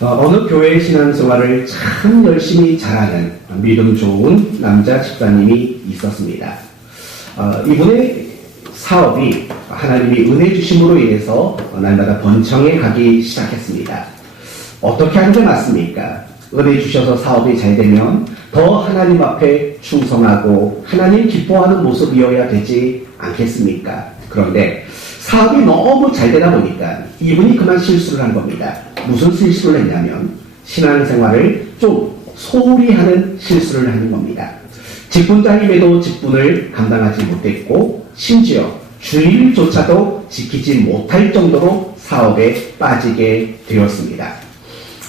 어느 교회 신앙생활을 참 열심히 잘하는 믿음 좋은 남자 집사님이 있었습니다. 이분의 사업이 하나님이 은혜 주심으로 인해서 날마다 번창해 가기 시작했습니다. 어떻게 하는 게 맞습니까? 은혜 주셔서 사업이 잘 되면 더 하나님 앞에 충성하고 하나님 기뻐하는 모습이어야 되지 않겠습니까? 그런데 사업이 너무 잘 되다 보니까 이분이 그만 실수를 한 겁니다. 무슨 실수를 했냐면 신앙생활을 좀 소홀히 하는 실수를 하는 겁니다. 직분자임에도 직분을 감당하지 못했고 심지어 주일조차도 지키지 못할 정도로 사업에 빠지게 되었습니다.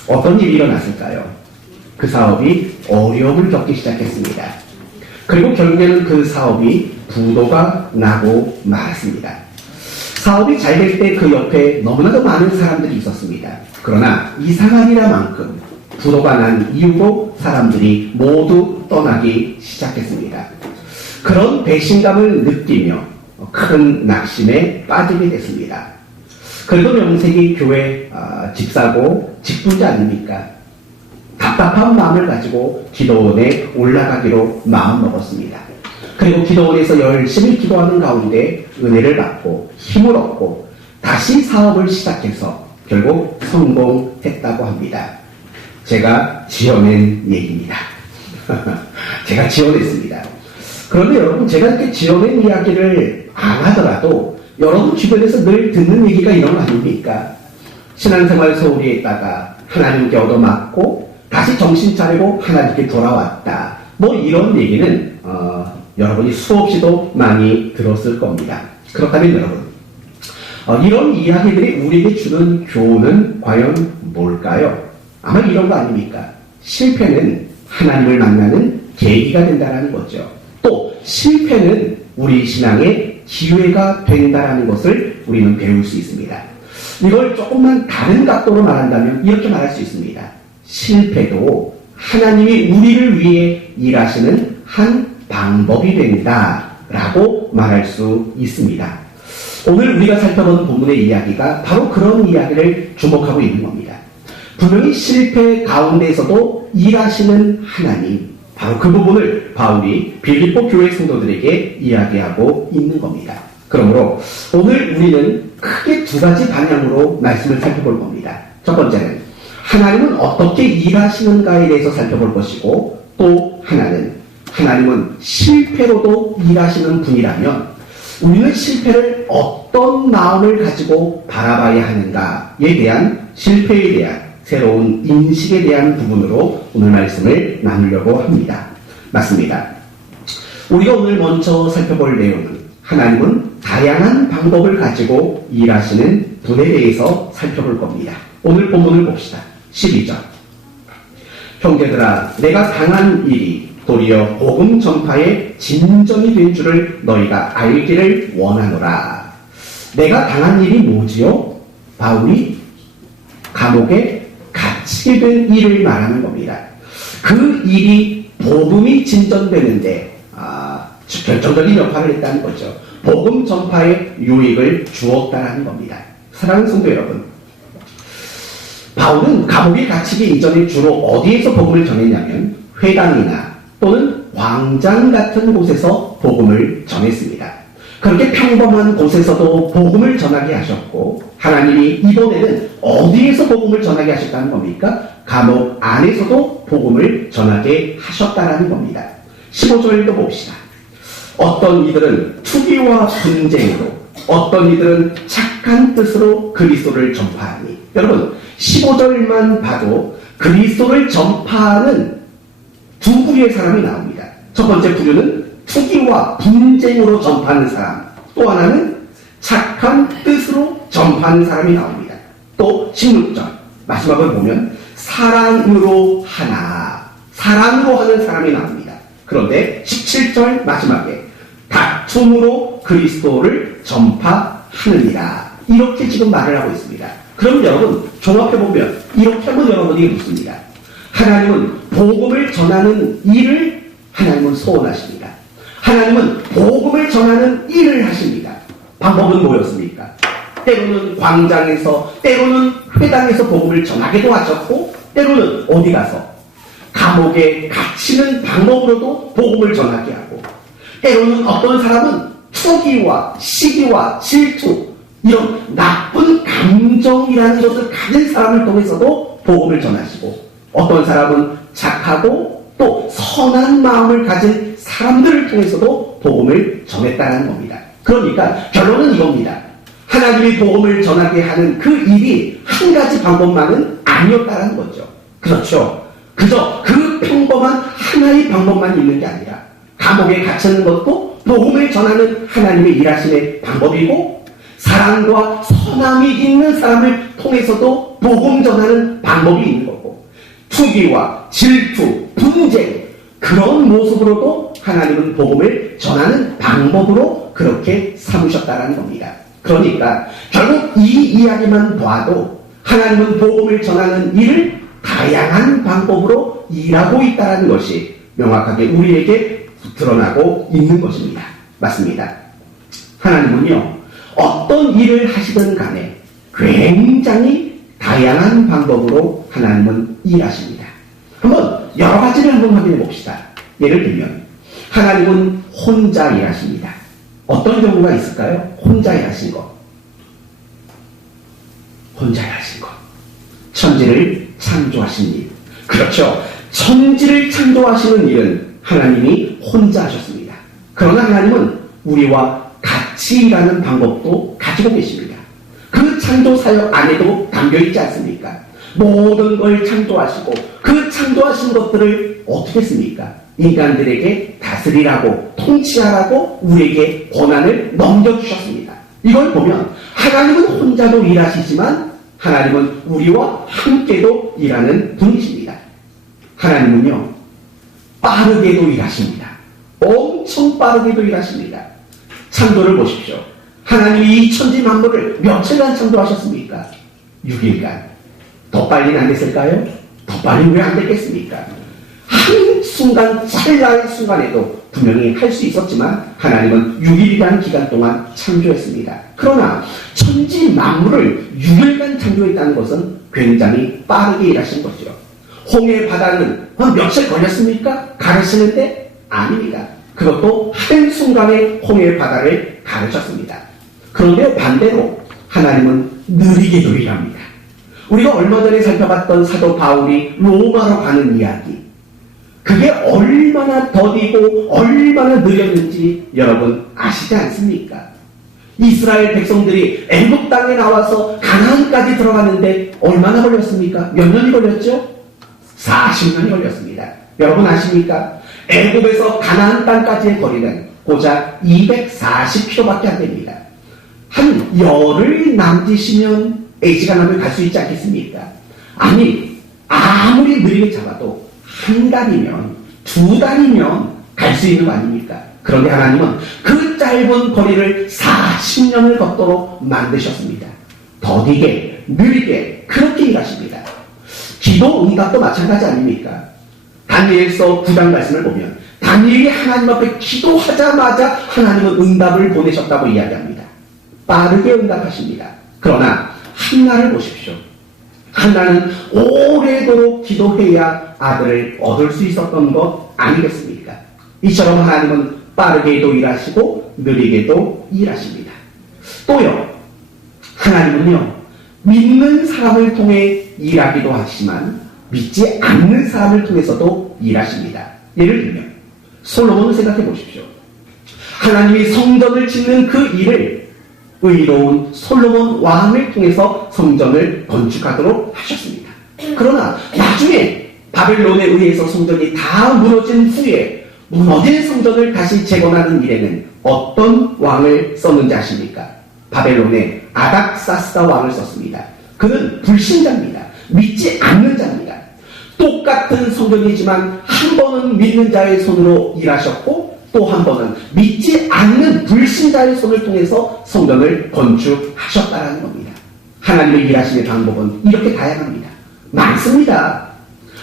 어떤 일이 일어났을까요? 그 사업이 어려움을 겪기 시작했습니다. 그리고 결국에는 그 사업이 부도가 나고 말았습니다. 사업이 잘 될 때 그 옆에 너무나도 많은 사람들이 있었습니다. 그러나 이상하리라만큼 부도가 난 이후로 사람들이 모두 떠나기 시작했습니다. 그런 배신감을 느끼며 큰 낙심에 빠지게 됐습니다. 그래도 명색이 교회 집사고 직분자 아닙니까? 답답한 마음을 가지고 기도원에 올라가기로 마음먹었습니다. 그리고 기도원에서 열심히 기도하는 가운데 은혜를 받고 힘을 얻고 다시 사업을 시작해서 결국 성공했다고 합니다. 제가 지어낸 얘기입니다. 제가 지어냈습니다. 그런데 여러분, 제가 이렇게 지어낸 이야기를 안 하더라도 여러분 주변에서 늘 듣는 얘기가 이런 거 아닙니까? 신앙생활 소홀히 했다가 하나님께 얻어맞고 다시 정신 차리고 하나님께 돌아왔다. 뭐 이런 얘기는 여러분이 수없이도 많이 들었을 겁니다. 그렇다면 여러분, 이런 이야기들이 우리에게 주는 교훈은 과연 뭘까요? 아마 이런 거 아닙니까? 실패는 하나님을 만나는 계기가 된다는 거죠. 또 실패는 우리 신앙의 기회가 된다는 것을 우리는 배울 수 있습니다. 이걸 조금만 다른 각도로 말한다면 이렇게 말할 수 있습니다. 실패도 하나님이 우리를 위해 일하시는 한 방법이 된다라고 말할 수 있습니다. 오늘 우리가 살펴본 본문의 이야기가 바로 그런 이야기를 주목하고 있는 겁니다. 분명히 실패 가운데에서도 일하시는 하나님, 바로 그 부분을 바울이 빌립보 교회 성도들에게 이야기하고 있는 겁니다. 그러므로 오늘 우리는 크게 두 가지 방향으로 말씀을 살펴볼 겁니다. 첫 번째는 하나님은 어떻게 일하시는가에 대해서 살펴볼 것이고, 또 하나님은 실패로도 일하시는 분이라면 우리는 실패를 어떤 마음을 가지고 바라봐야 하는가에 대한, 실패에 대한 새로운 인식에 대한 부분으로 오늘 말씀을 나누려고 합니다. 맞습니다. 우리가 오늘 먼저 살펴볼 내용은 하나님은 다양한 방법을 가지고 일하시는 분에 대해서 살펴볼 겁니다. 오늘 본문을 봅시다. 12절. 형제들아, 내가 당한 일이 도리어 복음 전파의 진전이 된 줄을 너희가 알기를 원하노라. 내가 당한 일이 뭐지요? 바울이 감옥에 갇히게 된 일을 말하는 겁니다. 그 일이 복음이 진전되는데 결정적인 역할을 했다는 거죠. 복음 전파의 유익을 주었다는 겁니다. 사랑하는 성도 여러분, 바울은 감옥에 갇히기 이전에 주로 어디에서 복음을 전했냐면 회당이나 또는 광장 같은 곳에서 복음을 전했습니다. 그렇게 평범한 곳에서도 복음을 전하게 하셨고, 하나님이 이번에는 어디에서 복음을 전하게 하셨다는 겁니까? 감옥 안에서도 복음을 전하게 하셨다는 겁니다. 15절도 봅시다. 어떤 이들은 투기와 분쟁으로, 어떤 이들은 착한 뜻으로 그리스도를 전파하니. 여러분, 15절만 봐도 그리스도를 전파하는 두 부류의 사람이 나옵니다. 첫 번째 부류는 투기와 분쟁으로 전파하는 사람, 또 하나는 착한 뜻으로 전파하는 사람이 나옵니다. 또 16절 마지막을 보면 사랑으로 하는 사람이 나옵니다. 그런데 17절 마지막에 다툼으로 그리스도를 전파하느니라, 이렇게 지금 말을 하고 있습니다. 그럼 여러분 종합해보면 이렇게 한번 여러분에게 묻습니다. 하나님은 복음을 전하는 일을 하나님은 소원하십니다. 하나님은 복음을 전하는 일을 하십니다. 방법은 뭐였습니까? 때로는 광장에서, 때로는 회당에서 복음을 전하기도 하셨고, 때로는 어디 가서 감옥에 갇히는 방법으로도 복음을 전하게 하고, 때로는 어떤 사람은 투기와 시기와 질투, 이런 나쁜 감정이라는 것을 가진 사람을 통해서도 복음을 전하시고, 어떤 사람은 착하고 또 선한 마음을 가진 사람들을 통해서도 복음을 전했다는 겁니다. 그러니까 결론은 이겁니다. 하나님이 복음을 전하게 하는 그 일이 한 가지 방법만은 아니었다는 거죠. 그렇죠. 그저 그 평범한 하나의 방법만 있는 게 아니라 감옥에 갇히는 것도 복음을 전하는 하나님의 일하심의 방법이고, 사랑과 선함이 있는 사람을 통해서도 복음 전하는 방법이 있는 거고, 투기와 질투, 분쟁, 그런 모습으로도 하나님은 복음을 전하는 방법으로 그렇게 삼으셨다는 겁니다. 그러니까 결국 이 이야기만 봐도 하나님은 복음을 전하는 일을 다양한 방법으로 일하고 있다는 것이 명확하게 우리에게 드러나고 있는 것입니다. 맞습니다. 하나님은요, 어떤 일을 하시든 간에 굉장히 다양한 방법으로 하나님은 일하십니다. 한번 여러 가지를 한번 확인해 봅시다. 예를 들면 하나님은 혼자 일하십니다. 어떤 경우가 있을까요? 혼자 일하신 것. 혼자 일하신 것. 천지를 창조하신 일. 그렇죠. 천지를 창조하시는 일은 하나님이 혼자 하셨습니다. 그러나 하나님은 우리와 같이 일하는 방법도 가지고 계십니다. 그 창조 사역 안에도 담겨있지 않습니까? 모든 걸 창조하시고 그 창조하신 것들을 어떻게 했습니까? 인간들에게 다스리라고, 통치하라고 우리에게 권한을 넘겨주셨습니다. 이걸 보면 하나님은 혼자도 일하시지만 하나님은 우리와 함께도 일하는 분이십니다. 하나님은요, 빠르게도 일하십니다. 엄청 빠르게도 일하십니다. 창조를 보십시오. 하나님이 이 천지 만물을 며칠간 창조하셨습니까? 6일간. 더 빨리는 안 됐을까요? 더 빨리 왜 안 됐겠습니까? 한순간, 찰나의 순간에도 분명히 할 수 있었지만 하나님은 6일이라는 기간 동안 창조했습니다. 그러나 천지 만물을 6일간 창조했다는 것은 굉장히 빠르게 일하신 거죠. 홍해 바다는 며칠 걸렸습니까? 가르치는데? 아닙니다. 그것도 한순간에 홍해 바다를 가르쳤습니다. 그런데 반대로 하나님은 느리게도 일합니다. 우리가 얼마 전에 살펴봤던 사도 바울이 로마로 가는 이야기, 그게 얼마나 더디고 얼마나 느렸는지 여러분 아시지 않습니까? 이스라엘 백성들이 애굽 땅에 나와서 가나안까지 들어가는데 얼마나 걸렸습니까? 몇 년이 걸렸죠? 40년이 걸렸습니다. 여러분 아십니까? 애굽에서 가나안 땅까지의 거리는 고작 240km밖에 안 됩니다. 한 열흘 남짓이면 A시간하면 갈 수 있지 않겠습니까? 아니, 아무리 느리게 잡아도 한 달이면, 두 달이면 갈 수 있는 거 아닙니까? 그런데 하나님은 그 짧은 거리를 40년을 걷도록 만드셨습니다. 더디게, 느리게, 그렇게 일하십니다. 기도 응답도 마찬가지 아닙니까? 다니엘서 9장 말씀을 보면 다니엘이 하나님 앞에 기도하자마자 하나님은 응답을 보내셨다고 이야기합니다. 빠르게 응답하십니다. 그러나 한나를 보십시오. 한나는 오래도록 기도해야 아들을 얻을 수 있었던 것 아니겠습니까? 이처럼 하나님은 빠르게도 일하시고 느리게도 일하십니다. 또요, 하나님은요, 믿는 사람을 통해 일하기도 하지만 믿지 않는 사람을 통해서도 일하십니다. 예를 들면 솔로몬을 생각해 보십시오. 하나님이 성전을 짓는 그 일을 의로운 솔로몬 왕을 통해서 성전을 건축하도록 하셨습니다. 그러나 나중에 바벨론에 의해서 성전이 다 무너진 후에 무너진 성전을 다시 재건하는 일에는 어떤 왕을 썼는지 아십니까? 바벨론의 아닥사스다 왕을 썼습니다. 그는 불신자입니다. 믿지 않는 자입니다. 똑같은 성전이지만 한 번은 믿는 자의 손으로 일하셨고 또 한 번은 믿지 않는 불신자의 손을 통해서 성전을 건축하셨다는 겁니다. 하나님의 일하심의 방법은 이렇게 다양합니다. 많습니다.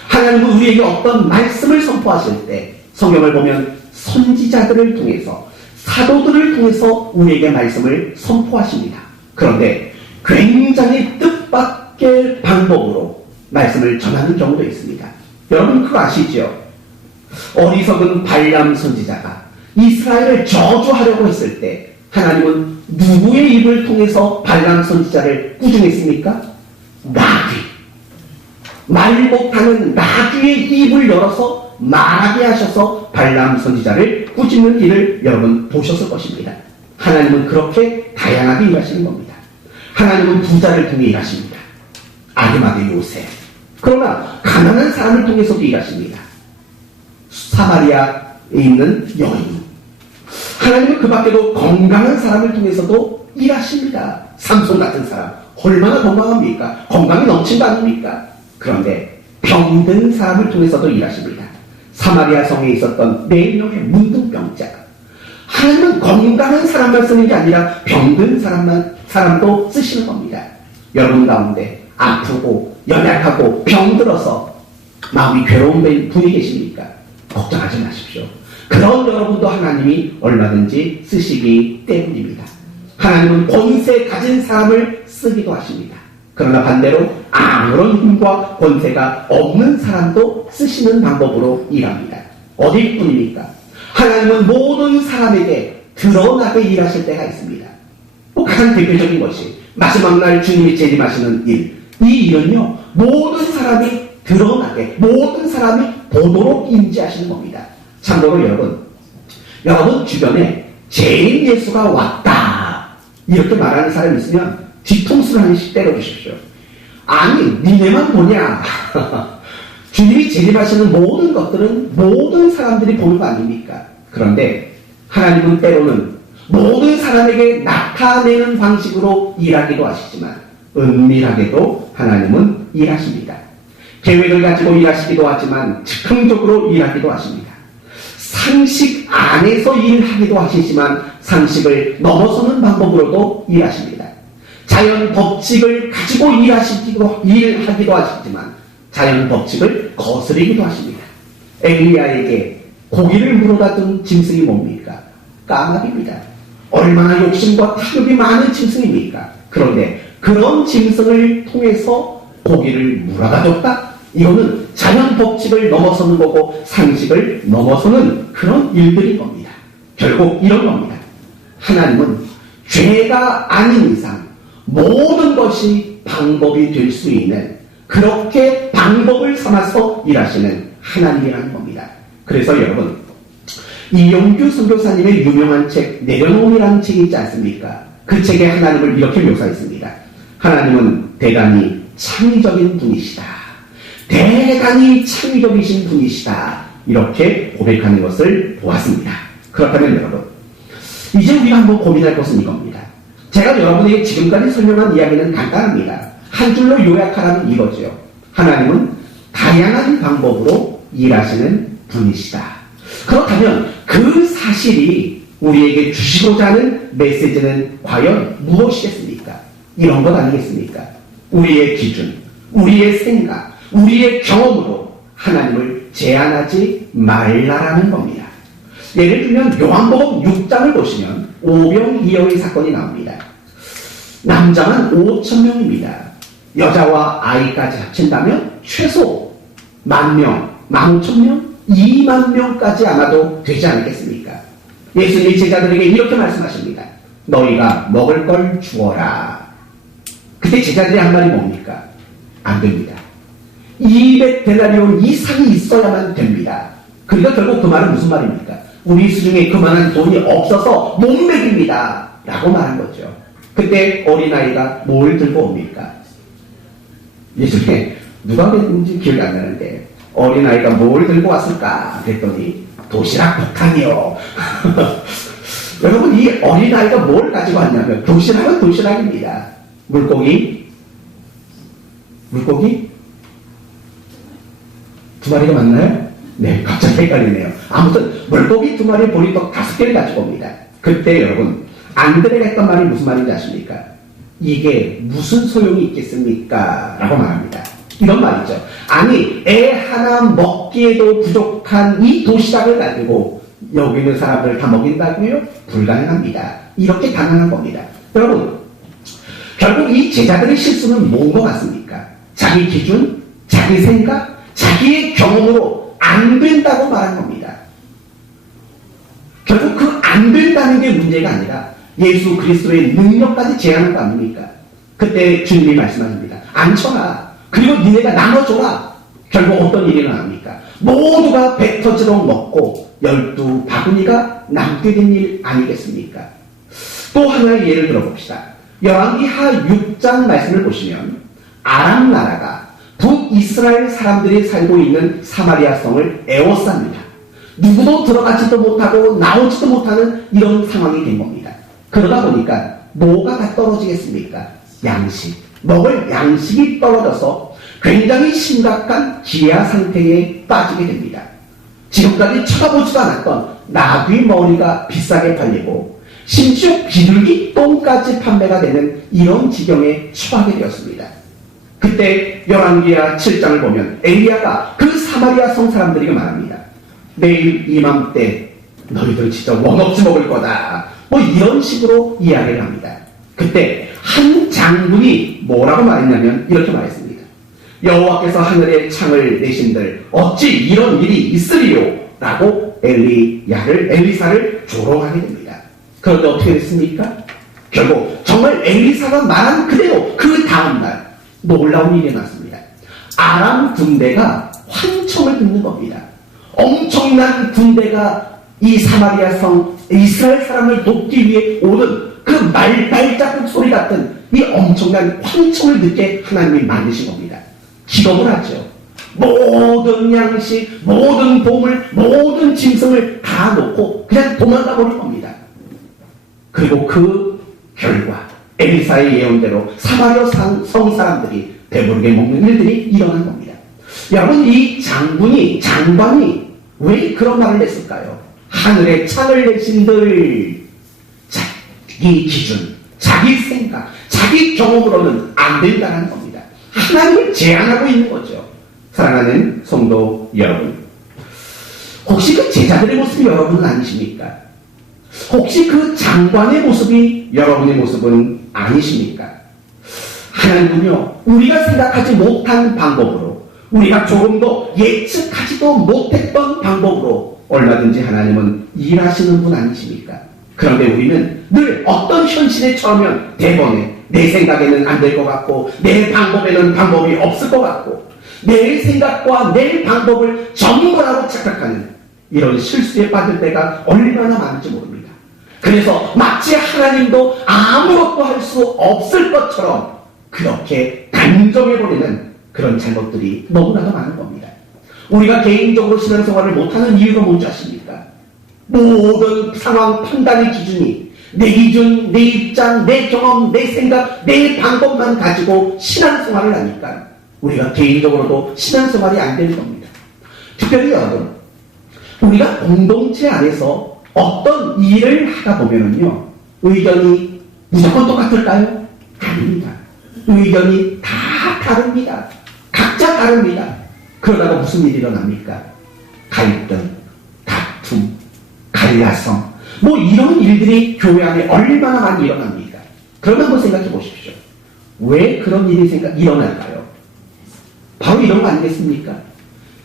하나님은 우리에게 어떤 말씀을 선포하실 때 성경을 보면 선지자들을 통해서, 사도들을 통해서 우리에게 말씀을 선포하십니다. 그런데 굉장히 뜻밖의 방법으로 말씀을 전하는 경우도 있습니다. 여러분 그거 아시죠? 어리석은 발람 선지자가 이스라엘을 저주하려고 했을 때 하나님은 누구의 입을 통해서 발람 선지자를 꾸중했습니까? 나귀. 말 못하는 나귀의 입을 열어서 말하게 하셔서 발람 선지자를 꾸짖는 일을 여러분 보셨을 것입니다. 하나님은 그렇게 다양하게 일하시는 겁니다. 하나님은 부자를 통해 일하십니다. 아리마대 요셉. 그러나 가난한 사람을 통해서도 일하십니다. 사마리아에 있는 여인. 하나님은 그 밖에도 건강한 사람을 통해서도 일하십니다. 삼손 같은 사람. 얼마나 건강합니까? 건강이 넘친 거 아닙니까? 그런데 병든 사람을 통해서도 일하십니다. 사마리아 성에 있었던 4명의 문둥병자. 하나님은 건강한 사람만 쓰는 게 아니라 병든 사람도 쓰시는 겁니다. 여러분 가운데 아프고 연약하고 병들어서 마음이 괴로운 분이 계십니까? 걱정하지 마십시오. 그런 여러분도 하나님이 얼마든지 쓰시기 때문입니다. 하나님은 권세 가진 사람을 쓰기도 하십니다. 그러나 반대로 아무런 힘과 권세가 없는 사람도 쓰시는 방법으로 일합니다. 어딜 뿐입니까? 하나님은 모든 사람에게 드러나게 일하실 때가 있습니다. 가장 대표적인 것이 마지막 날 주님이 재림하시는 일. 이 일은요, 모든 사람이 드러나게, 모든 사람이 보도록 인지하시는 겁니다. 참고로 여러분 주변에 재림 예수가 왔다 이렇게 말하는 사람이 있으면 뒤통수를 한씩 때려주십시오. 아니 니네만 보냐. 주님이 재림하시는 모든 것들은 모든 사람들이 보는 거 아닙니까? 그런데 하나님은 때로는 모든 사람에게 나타내는 방식으로 일하기도 하시지만 은밀하게도 하나님은 일하십니다. 계획을 가지고 일하시기도 하지만 즉흥적으로 일하기도 하십니다. 상식 안에서 일하기도 하시지만 상식을 넘어서는 방법으로도 일하십니다. 자연 법칙을 가지고 일하기도 하시지만 자연 법칙을 거스르기도 하십니다. 엘리야에게 고기를 물어다 준 짐승이 뭡니까? 까마귀입니다. 얼마나 욕심과 탐욕이 많은 짐승입니까? 그런데 그런 짐승을 통해서 고기를 물어다 줬다? 이거는 자연 법칙을 넘어서는 거고 상식을 넘어서는 그런 일들인 겁니다. 결국 이런 겁니다. 하나님은 죄가 아닌 이상 모든 것이 방법이 될 수 있는 그렇게 방법을 삼아서 일하시는 하나님이라는 겁니다. 그래서 여러분 이용규 선교사님의 유명한 책 내려놓음이라는 책이 있지 않습니까? 그 책에 하나님을 이렇게 묘사했습니다. 하나님은 대단히 창의적인 분이시다. 대단히 창의적이신 분이시다. 이렇게 고백하는 것을 보았습니다. 그렇다면 여러분 이제 우리가 한번 고민할 것은 이겁니다. 제가 여러분에게 지금까지 설명한 이야기는 간단합니다. 한 줄로 요약하라면 이거죠. 하나님은 다양한 방법으로 일하시는 분이시다. 그렇다면 그 사실이 우리에게 주시고자 하는 메시지는 과연 무엇이겠습니까? 이런 것 아니겠습니까? 우리의 기준, 우리의 생각, 우리의 경험으로 하나님을 제한하지 말라라는 겁니다. 예를 들면 요한복음 6장을 보시면 오병이어의 사건이 나옵니다. 남자만 5,000명입니다. 여자와 아이까지 합친다면 최소 10,000명, 15,000명, 20,000명까지 아마도 되지 않겠습니까? 예수님이 제자들에게 이렇게 말씀하십니다. 너희가 먹을 걸 주어라. 그때 제자들이 한 말이 뭡니까? 안 됩니다. 200데나리온 이상이 있어야만 됩니다. 그러니까 결국 그 말은 무슨 말입니까? 우리 수중에 그만한 돈이 없어서 못 먹입니다. 라고 말한 거죠. 그때 어린아이가 뭘 들고 옵니까? 예전에 누가 그랬는지 기억이 안 나는데 어린아이가 뭘 들고 왔을까? 그랬더니 도시락 폭탄이요. 여러분 이 어린아이가 뭘 가지고 왔냐면 도시락은 도시락입니다. 물고기? 두 마리가 맞나요? 네, 갑자기 헷갈리네요. 아무튼 물고기 2마리 보리떡 5개를 가지고 옵니다. 그때 여러분 안드레가 했던 말이 무슨 말인지 아십니까? 이게 무슨 소용이 있겠습니까? 라고 말합니다. 이런 말이죠. 아니 애 하나 먹기에도 부족한 이 도시락을 가지고 여기 있는 사람들을 다 먹인다고요? 불가능합니다. 이렇게 가능한 겁니다. 여러분 결국 이 제자들의 실수는 뭔 것 같습니까? 자기 기준, 자기 생각, 자기의 경험으로 안 된다고 말한 겁니다. 결국 그 안 된다는 게 문제가 아니라 예수 그리스도의 능력까지 제한한 거 아닙니까? 그때 주님이 말씀하십니다. 앉혀라. 그리고 니네가 나눠줘라. 결국 어떤 일이 일어납니까? 모두가 배 터지도록 먹고 12바구니가 남게 된 일 아니겠습니까? 또 하나의 예를 들어봅시다. 열왕기하 6장 말씀을 보시면 아람 나라가 북이스라엘 사람들이 살고 있는 사마리아 성을 에워쌉니다. 누구도 들어가지도 못하고 나오지도 못하는 이런 상황이 된 겁니다. 그러다 보니까 뭐가 다 떨어지겠습니까? 양식. 먹을 양식이 떨어져서 굉장히 심각한 기아 상태에 빠지게 됩니다. 지금까지 쳐다보지도 않았던 나귀 머리가 비싸게 팔리고 심지어 비둘기 똥까지 판매가 되는 이런 지경에 처하게 되었습니다. 그때 열왕기하 7장을 보면 엘리야가 그 사마리아 성 사람들에게 말합니다. 내일 이맘때 너희들 진짜 원 없이 먹을 거다. 뭐 이런 식으로 이야기를 합니다. 그때 한 장군이 뭐라고 말했냐면 이렇게 말했습니다. 여호와께서 하늘에 창을 내신들 어찌 이런 일이 있으리요? 라고 엘리사를 조롱하게 됩니다. 그런데 어떻게 됐습니까? 결국 정말 엘리사가 말한 그대로 그 다음날 놀라운 일이 났습니다. 아람 군대가 환청을 듣는 겁니다. 엄청난 군대가 이 사마리아 성 이스라엘 사람을 돕기 위해 오는 그 말발자국 소리 같은 이 엄청난 환청을 듣게 하나님이 만드신 겁니다. 기겁을 하죠. 모든 양식, 모든 보물, 모든 짐승을 다 놓고 그냥 도망가 버린 겁니다. 그리고 그 결과 엘리사의 예언대로 사마리아 성 사람들이 배부르게 먹는 일들이 일어난 겁니다. 여러분, 이 장관이 왜 그런 말을 했을까요? 하늘에 창을 내신들 자기 기준, 자기 생각, 자기 경험으로는 안 된다는 겁니다. 하나님을 제한하고 있는 거죠. 사랑하는 성도 여러분, 혹시 그 제자들의 모습이 여러분은 아니십니까? 혹시 그 장관의 모습이 여러분의 모습은 아니십니까? 하나님은요, 우리가 생각하지 못한 방법으로, 우리가 조금도 예측하지도 못했던 방법으로 얼마든지 하나님은 일하시는 분 아니십니까? 그런데 우리는 늘 어떤 현실에 처하면 대번에 내 생각에는 안 될 것 같고 내 방법에는 방법이 없을 것 같고 내 생각과 내 방법을 전부라고 착각하는 이런 실수에 빠질 때가 얼마나 많은지 모릅니다. 그래서 마치 하나님도 아무것도 할 수 없을 것처럼 그렇게 단정해버리는 그런 잘못들이 너무나도 많은 겁니다. 우리가 개인적으로 신앙생활을 못하는 이유가 뭔지 아십니까? 모든 상황 판단의 기준이 내 기준, 내 입장, 내 경험, 내 생각, 내 방법만 가지고 신앙생활을 하니까 우리가 개인적으로도 신앙생활이 안 되는 겁니다. 특별히 여러분, 우리가 공동체 안에서 어떤 일을 하다 보면은요, 의견이 무조건 똑같을까요? 아닙니다. 의견이 다 다릅니다. 각자 다릅니다. 그러다가 무슨 일이 일어납니까? 갈등, 다툼, 갈라성, 뭐 이런 일들이 교회 안에 얼마나 많이 일어납니까? 그러면 한번 생각해 보십시오. 왜 그런 일이 일어날까요? 바로 이런 거 아니겠습니까?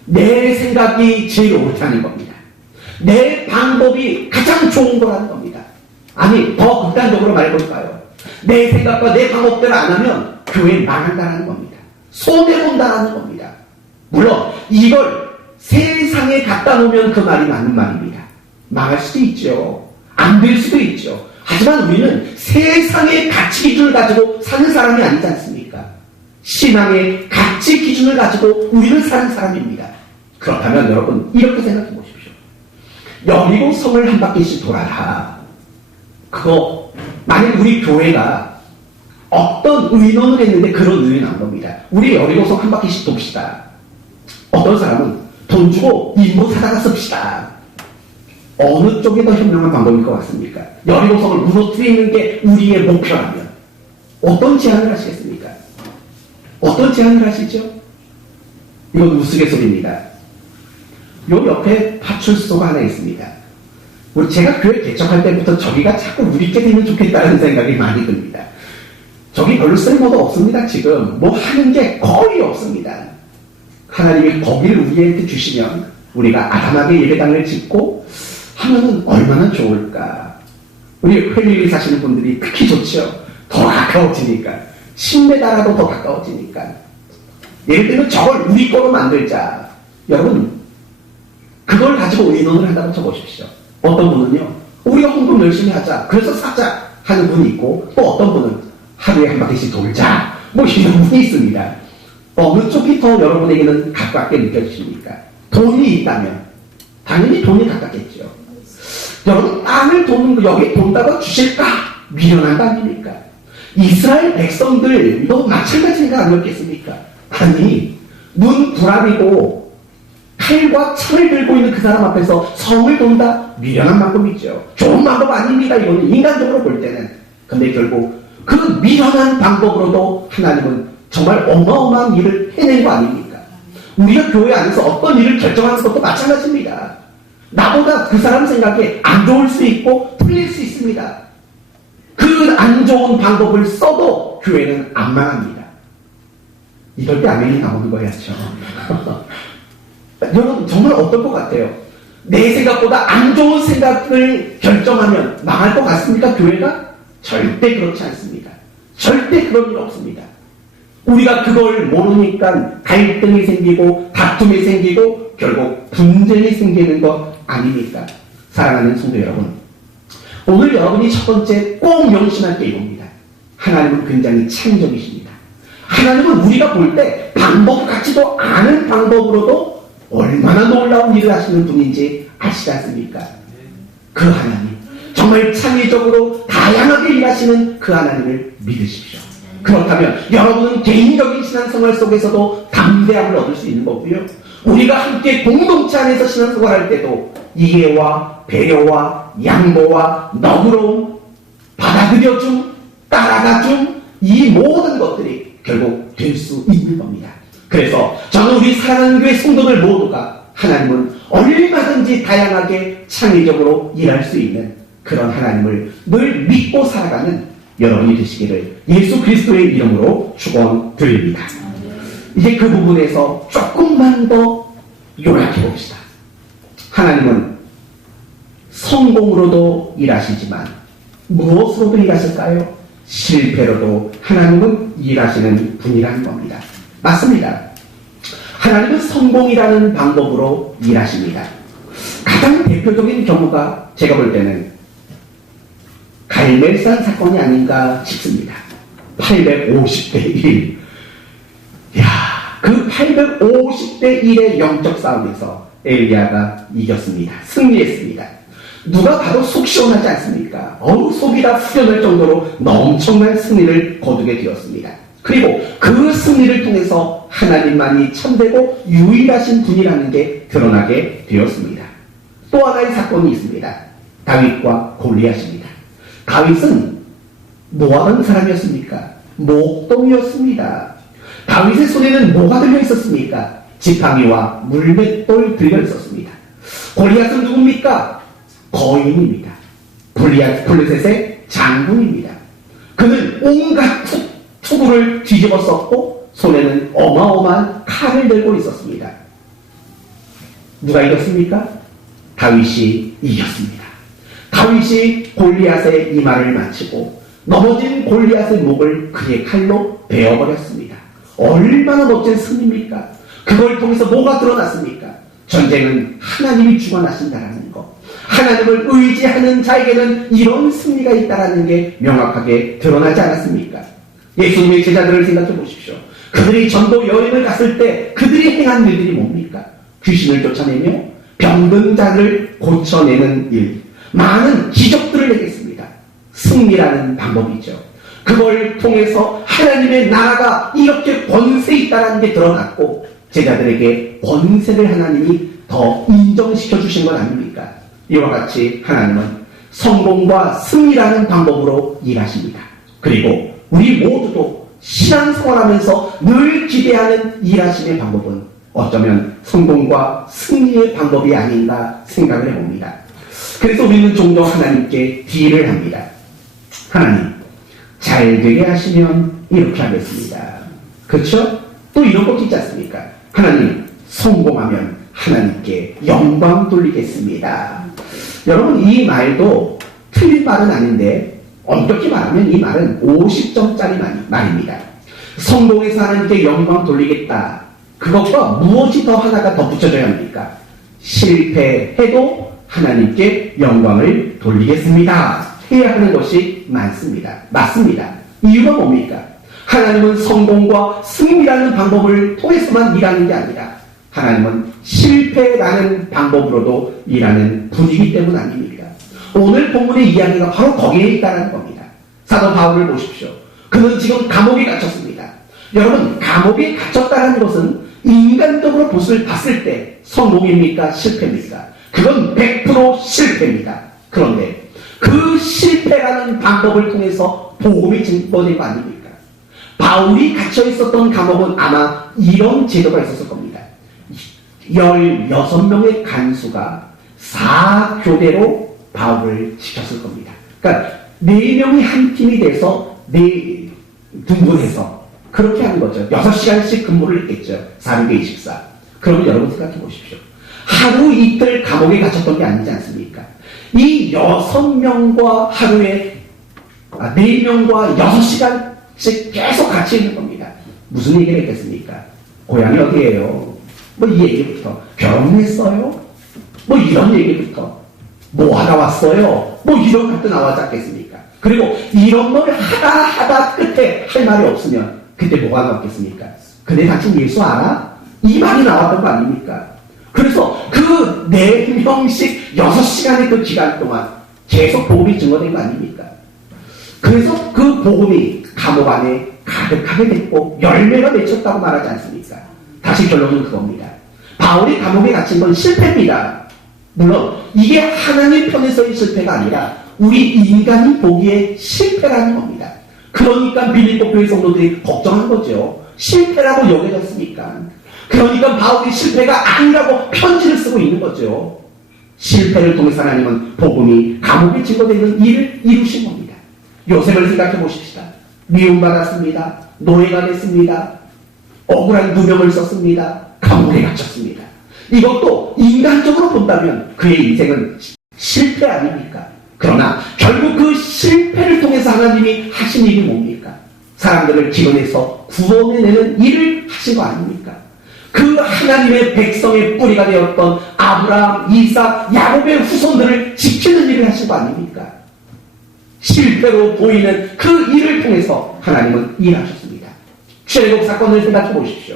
내 생각이 제일 옳다는 겁니다. 내 방법이 가장 좋은 거라는 겁니다. 아니, 더 극단적으로 말해볼까요? 내 생각과 내 방법대로 안 하면 교회 망한다는 겁니다. 손해본다는 겁니다. 물론 이걸 세상에 갖다 놓으면 그 말이 맞는 말입니다. 망할 수도 있죠. 안 될 수도 있죠. 하지만 우리는 세상의 가치 기준을 가지고 사는 사람이 아니지 않습니까? 신앙의 가치 기준을 가지고 우리는 사는 사람입니다. 그렇다면 여러분, 이렇게 생각해 보십시오. 여리고 성을 한 바퀴씩 돌아라. 그거 만약 우리 교회가 어떤 의논을 했는데 그런 의논이 나온 겁니다. 우리 여리고성 한 바퀴씩 돕시다. 어떤 사람은 돈 주고 인모 사다가 씁시다. 어느 쪽이 더 현명한 방법일 것 같습니까? 여리고성을 무너뜨리는 게 우리의 목표라면 어떤 제안을 하시겠습니까? 어떤 제안을 하시죠? 이건 우스갯소리입니다. 요 옆에 파출소가 하나 있습니다. 제가 교회 개척할 때부터 저기가 자꾸 우리께 되면 좋겠다는 생각이 많이 듭니다. 저기 별로 쓸모도 없습니다. 지금 뭐 하는 게 거의 없습니다. 하나님이 거기를 우리한테 주시면 우리가 아담하게 예배당을 짓고 하면 얼마나 좋을까. 우리 회리에 사시는 분들이 특히 좋죠. 더 가까워지니까. 10m라도 더 가까워지니까. 예를 들면 저걸 우리 거로 만들자. 여러분, 그걸 가지고 의논을 한다고 쳐보십시오. 어떤 분은요, 우리가 헌금 열심히 하자. 그래서 사자. 하는 분이 있고, 또 어떤 분은 하루에 한 바퀴씩 돌자. 뭐 이런 분이 있습니다. 어느 쪽이 더 여러분에게는 가깝게 느껴지십니까? 돈이 있다면 당연히 돈이 가깝겠죠. 여러분, 땅을 도는 거 여기 돈다가 주실까? 미련한 거 아닙니까? 이스라엘 백성들도 마찬가지 생각 아니었겠습니까? 아니, 눈 부라리고 칼과 창을 들고 있는 그 사람 앞에서 성을 돈다? 미련한 방법이죠. 좋은 방법 아닙니다. 이거는 인간적으로 볼 때는. 근데 결국 그 미련한 방법으로도 하나님은 정말 어마어마한 일을 해낸 거 아닙니까? 우리가 교회 안에서 어떤 일을 결정하는 것도 마찬가지입니다. 나보다 그 사람 생각에 안 좋을 수 있고 틀릴 수 있습니다. 그 안 좋은 방법을 써도 교회는 안 망합니다. 이럴 때 아멘이 나오는 거야죠. 여러분, 정말 어떨 것 같아요? 내 생각보다 안 좋은 생각을 결정하면 망할 것 같습니까? 교회가? 절대 그렇지 않습니다. 절대 그런 일 없습니다. 우리가 그걸 모르니까 갈등이 생기고 다툼이 생기고 결국 분쟁이 생기는 것 아닙니까? 사랑하는 성도 여러분, 오늘 여러분이 첫 번째 꼭 명심할 게 이겁니다. 하나님은 굉장히 창의적이십니다. 하나님은 우리가 볼 때 방법 같지도 않은 방법으로도 얼마나 놀라운 일을 하시는 분인지 아시지 않습니까? 그 하나님, 정말 창의적으로 다양하게 일하시는 그 하나님을 믿으십시오. 그렇다면 여러분은 개인적인 신앙생활 속에서도 담대함을 얻을 수 있는 거고요. 우리가 함께 공동체 안에서 신앙생활할 때도 이해와 배려와 양보와 너그러움, 받아들여줌, 따라가줌, 이 모든 것들이 결국 될 수 있는 겁니다. 그래서 저는 우리 사랑하는 교회 성도들 모두가 하나님은 얼마든지 다양하게 창의적으로 일할 수 있는 그런 하나님을 늘 믿고 살아가는 여러분이 되시기를 예수 그리스도의 이름으로 축원드립니다. 이제 그 부분에서 조금만 더 요약해 봅시다. 하나님은 성공으로도 일하시지만 무엇으로도 일하실까요? 실패로도 하나님은 일하시는 분이라는 겁니다. 맞습니다. 하나님은 성공이라는 방법으로 일하십니다. 가장 대표적인 경우가 제가 볼 때는 갈멜산 사건이 아닌가 싶습니다. 850대 1. 야, 그 850대 1의 영적 싸움에서 엘리야가 이겼습니다. 승리했습니다. 누가 봐도 속 시원하지 않습니까? 속이 다 후련할 정도로 엄청난 승리를 거두게 되었습니다. 그리고 그 승리를 통해서 하나님만이 참되고 유일하신 분이라는 게 드러나게 되었습니다. 또 하나의 사건이 있습니다. 다윗과 골리앗입니다. 다윗은 뭐 하는 사람이었습니까? 목동이었습니다. 다윗의 손에는 뭐가 들려 있었습니까? 지팡이와 물맷돌 들려 있었습니다. 골리앗은 누굽니까? 거인입니다. 블레셋의 장군입니다. 그는 온갖 투구를 뒤집어 썼고 손에는 어마어마한 칼을 들고 있었습니다. 누가 이겼습니까? 다윗이 이겼습니다. 다윗이 골리앗의 이마를 맞추고 넘어진 골리앗의 목을 그의 칼로 베어버렸습니다. 얼마나 멋진 승리입니까? 그걸 통해서 뭐가 드러났습니까? 전쟁은 하나님이 주관하신다라는 것. 하나님을 의지하는 자에게는 이런 승리가 있다라는 게 명확하게 드러나지 않았습니까? 예수님의 제자들을 생각해 보십시오. 그들이 전도 여행을 갔을 때 그들이 행한 일들이 뭡니까? 귀신을 쫓아내며 병든 자를 고쳐내는 일, 많은 기적들을 내겠습니다. 승리라는 방법이죠. 그걸 통해서 하나님의 나라가 이렇게 권세 있다는 게 드러났고 제자들에게 권세를 하나님이 더 인정시켜 주신 건 아닙니까? 이와 같이 하나님은 성공과 승리라는 방법으로 일하십니다. 그리고 우리 모두도 신앙생활하면서 늘 기대하는 일하심의 방법은 어쩌면 성공과 승리의 방법이 아닌가 생각을 해봅니다. 그래서 우리는 종종 하나님께 딜을 합니다. 하나님, 잘 되게 하시면 이렇게 하겠습니다. 그렇죠? 또 이런 거 있지 않습니까? 하나님 성공하면 하나님께 영광 돌리겠습니다. 여러분 이 말도 틀린 말은 아닌데 엄격히 말하면 이 말은 50점짜리 말입니다. 성공해서 하나님께 영광 돌리겠다. 그것과 무엇이 더 하나가 더 붙여져야 합니까? 실패해도 하나님께 영광을 돌리겠습니다. 해야 하는 것이 맞습니다. 이유가 뭡니까? 하나님은 성공과 승리라는 방법을 통해서만 일하는 게 아니라 하나님은 실패라는 방법으로도 일하는 분이기 때문 아닙니까? 오늘 본문의 이야기가 바로 거기에 있다는 겁니다. 사도 바울을 보십시오. 그는 지금 감옥에 갇혔습니다. 여러분 감옥에 갇혔다는 것은 인간적으로 봤을 때 성공입니까? 실패입니까? 그건 100% 실패입니다. 그런데 그 실패라는 방법을 통해서 복음이 증거된 거 아닙니까? 바울이 갇혀 있었던 감옥은 아마 이런 제도가 있었을 겁니다. 16명의 간수가 4교대로 바울을 지켰을 겁니다. 그러니까 4명이 한 팀이 돼서 등분해서 그렇게 하는 거죠. 6시간씩 근무를 했겠죠. 424. 그러면 여러분 생각해 보십시오. 하루 이틀 감옥에 갇혔던 게 아니지 않습니까? 이 6명과 하루에 4명과 6시간씩 계속 같이 있는 겁니다. 무슨 얘기를 했겠습니까? 고향이 어디예요? 뭐 이 얘기부터 결혼했어요? 뭐 이런 얘기부터 뭐 하다 왔어요? 뭐 이런 것도 나와지 않겠습니까? 그리고 이런 걸 하다 끝에 할 말이 없으면 그때 뭐가 나왔겠습니까? 근데 당신 예수 알아? 이 말이 나왔던 거 아닙니까? 그래서 그 4명씩 6시간의 그 기간 동안 계속 복음이 증거된 거 아닙니까? 그래서 그 복음이 감옥 안에 가득하게 됐고 열매가 맺혔다고 말하지 않습니까? 다시 결론은 그겁니다. 바울이 감옥에 갇힌 건 실패입니다. 물론 이게 하나님 편에서의 실패가 아니라 우리 인간이 보기에 실패라는 겁니다. 그러니까 빌립보 교회 성도들이 걱정한 거죠. 실패라고 여겨졌으니까. 그러니까 바울이 실패가 아니라고 편지를 쓰고 있는 거죠. 실패를 통해서 하나님은 복음이 감옥에 증거되는 일을 이루신 겁니다. 요셉을 생각해 보십시다. 미움받았습니다. 노예가 됐습니다. 억울한 누명을 썼습니다. 감옥에 갇혔습니다. 이것도 인간적으로 본다면 그의 인생은 실패 아닙니까? 그러나 결국 그 실패를 통해서 하나님이 하신 일이 뭡니까? 사람들을 기원해서 구원해내는 일을 하신 거 아닙니까? 그 하나님의 백성의 뿌리가 되었던 아브라함, 이삭, 야곱의 후손들을 지키는 일을 하신 거 아닙니까? 실패로 보이는 그 일을 통해서 하나님은 일하셨습니다. 출애굽 사건을 생각해 보십시오.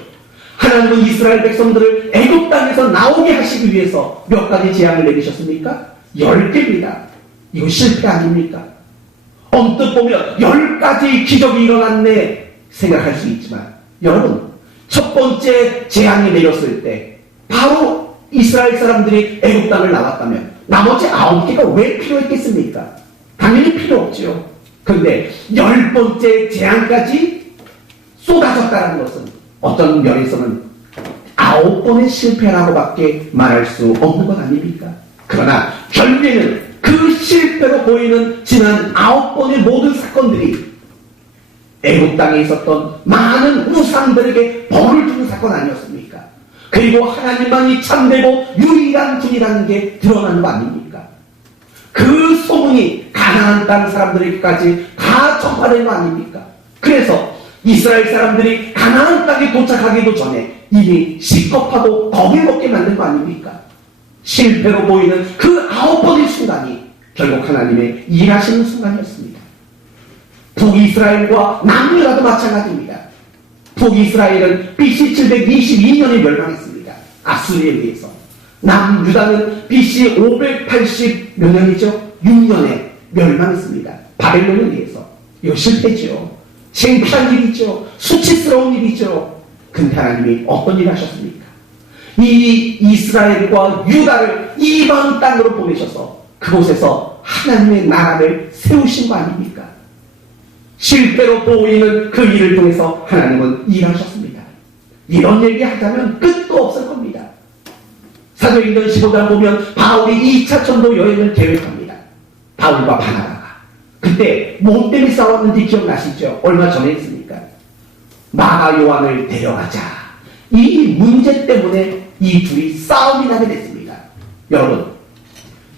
하나님은 이스라엘 백성들을 애굽 땅에서 나오게 하시기 위해서 몇 가지 재앙을 내리셨습니까? 10개입니다. 이거 실패 아닙니까? 언뜻 보면 10가지 기적이 일어났네 생각할 수 있지만 여러분 첫 번째 재앙이 내렸을 때 바로 이스라엘 사람들이 애굽 땅을 나왔다면 나머지 9개가 왜 필요했겠습니까? 당연히 필요 없죠. 그런데 10번째 재앙까지 쏟아졌다는 것은 어떤 면에서는 9번의 실패라고밖에 말할 수 없는 것 아닙니까? 그러나 결국에는 그 실패로 보이는 지난 9번의 모든 사건들이 애굽 땅에 있었던 많은 우상들에게 벌을 주는 사건 아니었습니까? 그리고 하나님만이 참되고 유일한 분이라는 게 드러나는 거 아닙니까? 그 소문이 가나안 땅 사람들에게까지 다 전파된 거 아닙니까? 그래서 이스라엘 사람들이 가나안 땅에 도착하기도 전에 이미 시겁하고 겁을 먹게 만든 거 아닙니까? 실패로 보이는 그 9번의 순간이 결국 하나님의 일하시는 순간이었습니다. 북이스라엘과 남유다도 마찬가지입니다. 북이스라엘은 BC 722년에 멸망했습니다. 아수리에 의해서. 남유다는 BC 580 몇 년이죠? 6년에 멸망했습니다. 바벨론에 의해서. 이거 실패죠. 창피한 일이죠. 수치스러운 일이죠. 근데 하나님이 어떤 일을 하셨습니까? 이 이스라엘과 유다를 이방 땅으로 보내셔서 그곳에서 하나님의 나라를 세우신 거 아닙니까? 실패로 보이는 그 일을 통해서 하나님은 일하셨습니다. 이런 얘기 하자면 끝도 없을 겁니다. 사도행전 15장 보면 바울이 2차 전도 여행을 계획합니다. 바울과 바나바가. 그때 뭐 때문에 싸웠는지 기억나시죠? 얼마 전에 했습니까? 마가 요한을 데려가자. 이 문제 때문에 이 둘이 싸움이 나게 됐습니다. 여러분,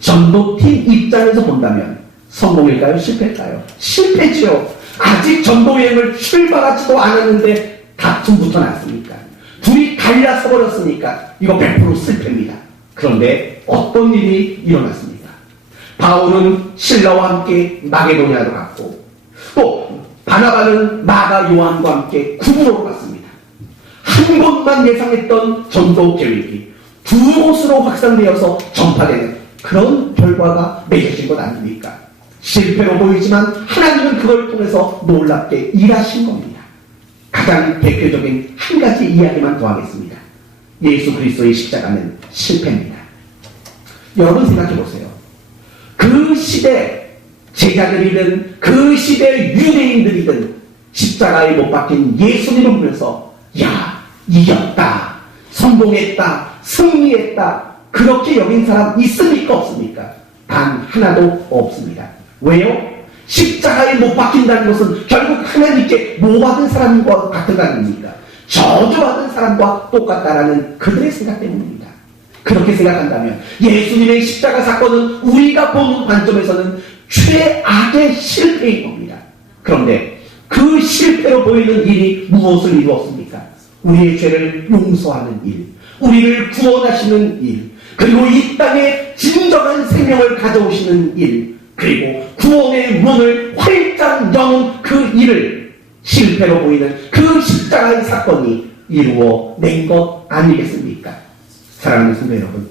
전도팀 입장에서 본다면 성공일까요? 실패일까요? 실패죠. 아직 전도 여행을 출발하지도 않았는데 다툼부터 났습니까? 둘이 갈라서 버렸으니까 이거 100% 실패입니다. 그런데 어떤 일이 일어났습니까? 바울은 신라와 함께 마게도냐로 갔고, 또 바나바는 마가 요한과 함께 구브로로 갔습니다. 한 곳만 예상했던 전도 계획이 두 곳으로 확산되어서 전파되는 그런 결과가 맺어진 것 아닙니까? 실패로 보이지만 하나님은 그걸 통해서 놀랍게 일하신 겁니다. 가장 대표적인 한 가지 이야기만 더하겠습니다. 예수 그리스도의 십자가는 실패입니다. 여러분 생각해 보세요. 그 시대 제자들이든 그 시대 유대인들이든 십자가에 못 박힌 예수님을 보면서 야, 이겼다, 성공했다, 승리했다, 그렇게 여긴 사람 있습니까? 없습니까? 단 하나도 없습니다. 왜요? 십자가에 못 박힌다는 것은 결국 하나님께 못 받은 사람과 같은 거 아닙니까? 저주받은 사람과 똑같다라는 그들의 생각 때문입니다. 그렇게 생각한다면 예수님의 십자가 사건은 우리가 보는 관점에서는 최악의 실패인 겁니다. 그런데 그 실패로 보이는 일이 무엇을 이루었습니까? 우리의 죄를 용서하는 일, 우리를 구원하시는 일, 그리고 이 땅에 진정한 생명을 가져오시는 일, 그리고 구원의 문을 활짝 여는 그 일을 실패로 보이는 그 십자가의 사건이 이루어낸 것 아니겠습니까? 사랑하는 성도 여러분,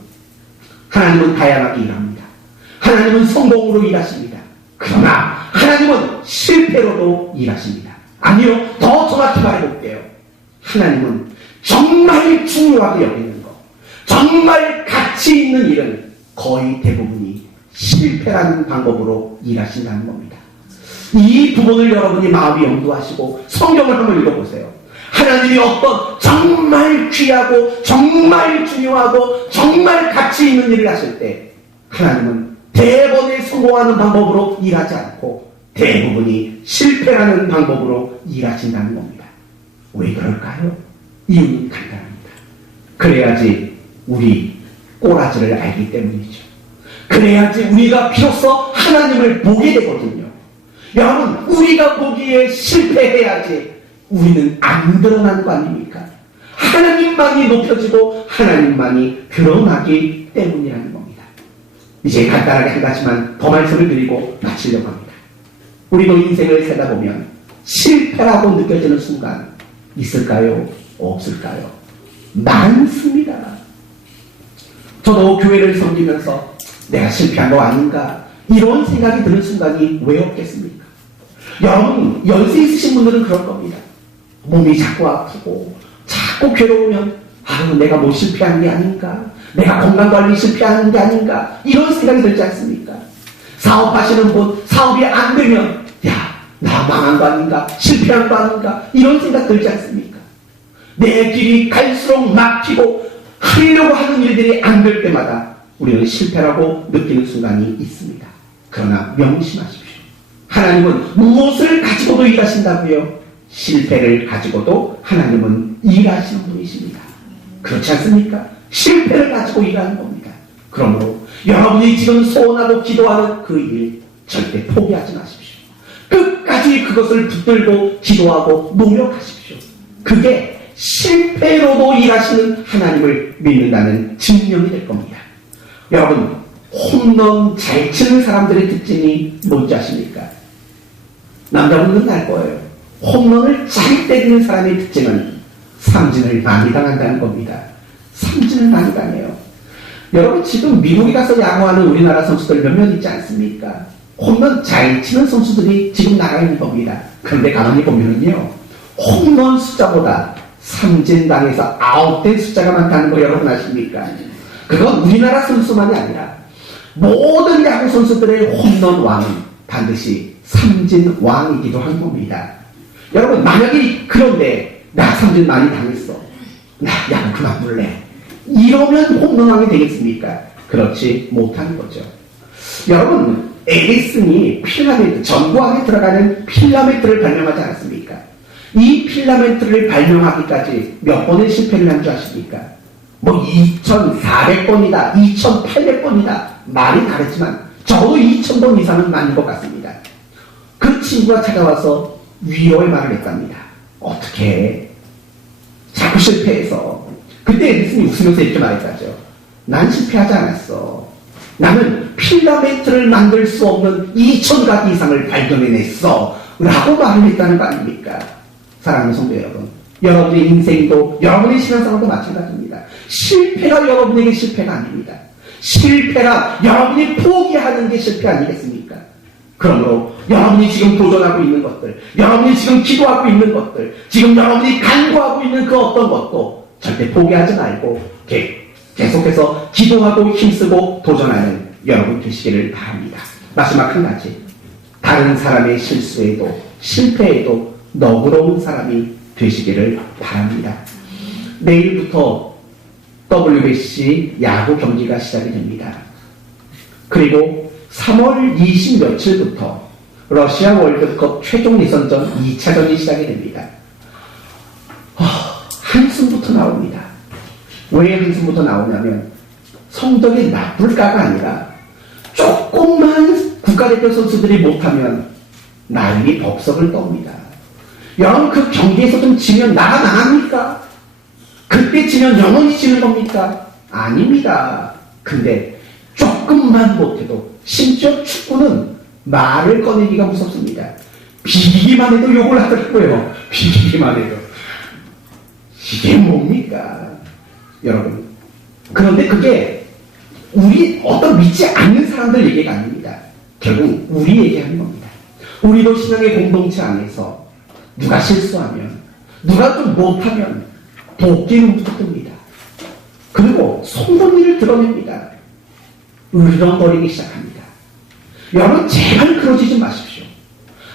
하나님은 다양하게 일합니다. 하나님은 성공으로 일하십니다. 그러나 하나님은 실패로도 일하십니다. 아니요, 더 정확히 말해볼게요. 하나님은 정말 중요하게 여기는 것, 정말 가치 있는 일은 거의 대부분이 실패라는 방법으로 일하신다는 겁니다. 이 부분을 여러분이 마음이 염두하시고 성경을 한번 읽어보세요. 하나님이 어떤 정말 귀하고 정말 중요하고 정말 가치 있는 일을 하실 때 하나님은 대번에 성공하는 방법으로 일하지 않고 대부분이 실패하는 방법으로 일하신다는 겁니다. 왜 그럴까요? 이유는 간단합니다. 그래야지 우리 꼬라지를 알기 때문이죠. 그래야지 우리가 비로소 하나님을 보게 되거든요. 여러분, 우리가 보기에 실패해야지 우리는 안 드러나는 거 아닙니까? 하나님만이 높여지고 하나님만이 드러나기 때문이라는 겁니다. 이제 간단하게 한 가지만 더 말씀을 드리고 마치려고 합니다. 우리도 인생을 살다 보면 실패라고 느껴지는 순간 있을까요? 없을까요? 많습니다. 저도 교회를 섬기면서 내가 실패한 거 아닌가 이런 생각이 드는 순간이 왜 없겠습니까? 여러분, 연세 있으신 분들은 그럴 겁니다. 몸이 자꾸 아프고 자꾸 괴로우면 내가 뭐 실패한 게 아닌가, 내가 건강관리 실패하는 게 아닌가 이런 생각이 들지 않습니까? 사업하시는 분 사업이 안 되면 나 망한 거 아닌가, 실패한 거 아닌가 이런 생각 들지 않습니까? 내 길이 갈수록 막히고 하려고 하는 일들이 안 될 때마다 우리는 실패라고 느끼는 순간이 있습니다. 그러나 명심하십시오. 하나님은 무엇을 가지고도 일하신다고요? 실패를 가지고도 하나님은 일하시는 분이십니다. 그렇지 않습니까? 실패를 가지고 일하는 겁니다. 그러므로 여러분이 지금 소원하고 기도하는 그 일 절대 포기하지 마십시오. 끝까지 그것을 붙들고 기도하고 노력하십시오. 그게 실패로도 일하시는 하나님을 믿는다는 증명이 될 겁니다. 여러분, 홈런 잘 치는 사람들의 특징이 뭔지 아십니까? 남자분들은 알 거예요. 홈런을 잘 때리는 사람의 특징은 삼진을 많이 당한다는 겁니다. 삼진을 많이 당해요. 여러분, 지금 미국에 가서 야구하는 우리나라 선수들 몇몇 있지 않습니까? 홈런 잘 치는 선수들이 지금 나가 있는 겁니다. 그런데 가만히 보면은요, 홈런 숫자보다 삼진당에서 아웃된 숫자가 많다는 거 여러분 아십니까? 그건 우리나라 선수만이 아니라 모든 야구 선수들의 홈런 왕은 반드시 삼진 왕이기도 한 겁니다. 여러분, 만약에 그런데 나 삼진 많이 당했어, 나 야구 그만둘래, 이러면 홈런 왕이 되겠습니까? 그렇지 못하는 거죠. 여러분, 에디슨이 필라멘트, 전구 안에 들어가는 필라멘트를 발명하지 않았습니까? 이 필라멘트를 발명하기까지 몇 번의 실패를 한 줄 아십니까? 뭐 2,400번이다, 2,800번이다. 말이 다르지만 적어도 2,000번 이상은 맞는 것 같습니다. 그 친구가 찾아와서 위로의 말을 했답니다. 어떻게 자꾸 실패해서. 그때 에디슨이 웃으면서 이렇게 말했다죠. 난 실패하지 않았어. 나는 필라멘트를 만들 수 없는 2,000가지 이상을 발견해냈어. 라고 말을 했다는 거 아닙니까? 사랑하는 성도 여러분. 여러분의 인생도, 여러분의 신앙생활도 마찬가지입니다. 실패가 여러분에게 실패가 아닙니다. 실패가 여러분이 포기하는 게 실패 아니겠습니까? 그러므로 여러분이 지금 도전하고 있는 것들, 여러분이 지금 기도하고 있는 것들, 지금 여러분이 간구하고 있는 그 어떤 것도 절대 포기하지 말고 계속해서 기도하고 힘쓰고 도전하는 여러분 되시기를 바랍니다. 마지막 한 가지. 다른 사람의 실수에도 실패에도 너그러운 사람이 되시기를 바랍니다. 내일부터 WBC 야구 경기가 시작이 됩니다. 그리고 3월 20 며칠부터 러시아 월드컵 최종 예선전 2차전이 시작이 됩니다. 한숨부터 나옵니다. 왜 한숨부터 나오냐면 성적이 나쁠까가 아니라 조금만 국가대표 선수들이 못하면 난리 법석을 떠옵니다. 여러분 그 경기에서 좀 지면 나가 나갑니까? 그때 지면 영원히 지는 겁니까? 아닙니다. 근데 조금만 못해도 심지어 축구는 말을 꺼내기가 무섭습니다. 비기기만 해도 욕을 하더라고요. 비기기만 해도. 이게 뭡니까? 여러분. 그런데 그게 우리 어떤 믿지 않는 사람들 얘기가 아닙니다. 결국 우리 얘기하는 겁니다. 우리도 신앙의 공동체 안에서 누가 실수하면, 누가 좀 못하면 도끼는 붙듭니다. 그리고 송곳니를 드러냅니다. 으르렁거리기 시작합니다. 여러분 제발 그러지 마십시오.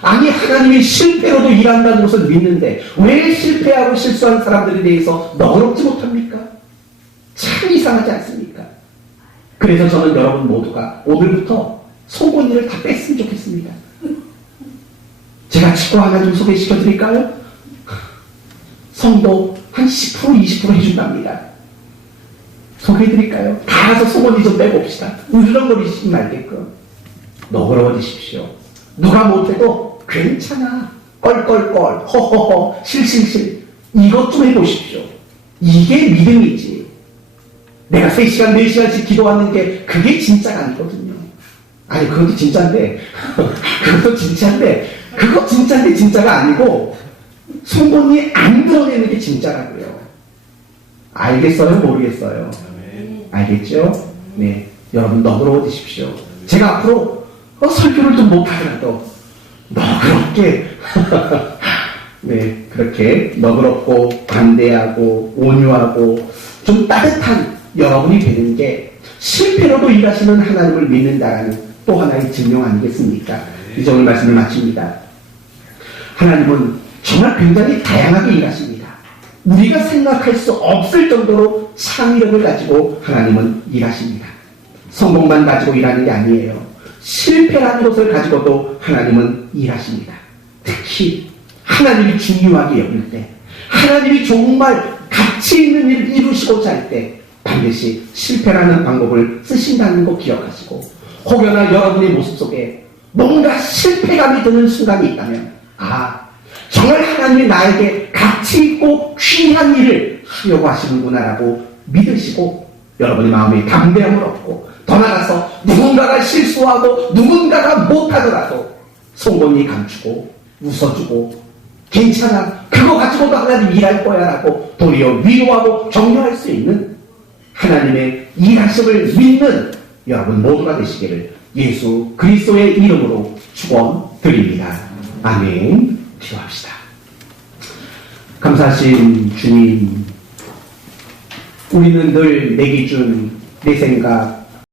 아니 하나님이 실패로도 일한다는 것을 믿는데 왜 실패하고 실수한 사람들에 대해서 너그럽지 못합니까? 참 이상하지 않습니까? 그래서 저는 여러분 모두가 오늘부터 송곳니를 다 뺐으면 좋겠습니다. 제가 축구 하나 좀 소개시켜 드릴까요? 성도 한 10% 20% 해준답니다. 소개해 드릴까요? 다 가서 송곳니 좀 빼봅시다. 으르렁거리시지 말게끔 너그러워지십시오. 누가 못해도 괜찮아. 껄껄껄 허허허 실실실 이것 좀 해보십시오. 이게 믿음이지. 내가 3시간 4시간씩 기도하는 게 그게 진짜가 아니거든요. 아니 그것도 진짜인데 그것도 진짜인데 그거 진짜인데 진짜가 아니고 송곳니 안 드러내는 게 진짜라고요. 알겠어요? 모르겠어요? 알겠죠? 네, 여러분 너그러워지십시오. 제가 앞으로 설교를 좀 못하더라도 너그럽게 네, 그렇게 너그럽고 관대하고 온유하고 좀 따뜻한 여러분이 되는 게 실패로도 일하시는 하나님을 믿는다라는 또 하나의 증명 아니겠습니까? 이제 오늘 말씀을 마칩니다. 하나님은 정말 굉장히 다양하게 일하십니다. 우리가 생각할 수 없을 정도로 창의력을 가지고 하나님은 일하십니다. 성공만 가지고 일하는 게 아니에요. 실패라는 것을 가지고도 하나님은 일하십니다. 특히 하나님이 중요하게 여길 때, 하나님이 정말 가치 있는 일을 이루시고자 할 때 반드시 실패라는 방법을 쓰신다는 거 기억하시고, 혹여나 여러분의 모습 속에 뭔가 실패감이 드는 순간이 있다면 정말 하나님이 나에게 가치 있고 귀한 일을 하려고 하시는구나라고 믿으시고 여러분의 마음에 담대함을 얻고 더 나아가서 누군가가 실수하고 누군가가 못하더라도 송곳니 감추고 웃어주고 괜찮아 그거 가지고도 하나님 일할 거야 라고 도리어 위로하고 격려할 수 있는 하나님의 일하심을 믿는 여러분 모두가 되시기를 예수 그리스도의 이름으로 축원드립니다. 아멘. 기도합시다. 감사하신 주님, 우리는 늘 내 기준, 내 생각,